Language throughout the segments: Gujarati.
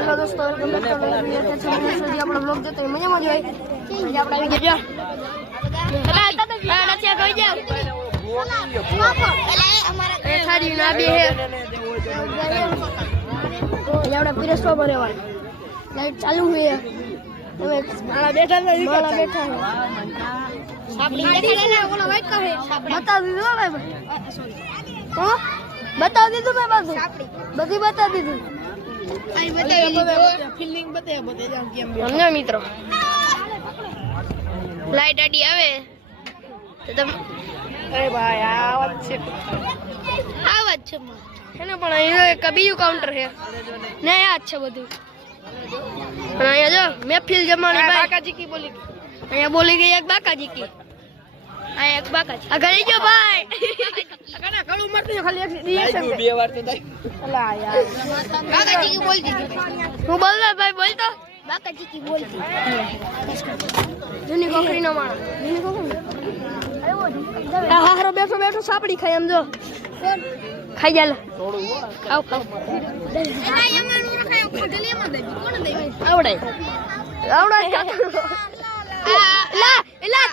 હેલો દોસ્તો, આપણો બ્લોગ જોતો મજામાં જ હોય. આપણે આવી ગયા આપણે પીરસવા પડે લાઈટ ચાલુ હોય બેઠા બતાવી દીધું ભાઈ બાજુ બધી બતાવી દીધું મિત્રો. લાઈટ આડી આવે તો તમે આવાજ છે એને પણ અહીંયા એક બીજું કાઉન્ટર છે ને યાદ છે બધું. પણ અહીંયા જો મહેફિલ જમાણી બાકાજી કી બોલી ગઈ. અહીંયા બોલી ગઈ એક બાકાજી કી. આ એક બાકાજી આ ગઈ ગયો ભાઈ. આગળ ગળું મારતું ખાલી એક રિએક્શન બે વાર તો થાય. અલા યાર બાકાજી કી બોલતી હું બોલના ભાઈ બોલતો બાકાજી કી બોલતી. જૂની કોકરી નો માણસ જૂની કોકરી આ હારો બેઠો બેઠો સાપડી ખાય એમ જો ખાઈ જાય ખાવ ખાવ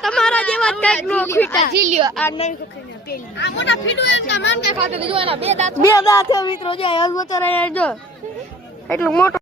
તમારા જેવા કઈક નો ખીટા જીલ્યો આ નવી કોકરી પેલી આ મોટા ફીડું એમ કા માન કે ખાતે જો એના બે દાંત મિત્રો જો હજ વચારા જો એટલું મોટું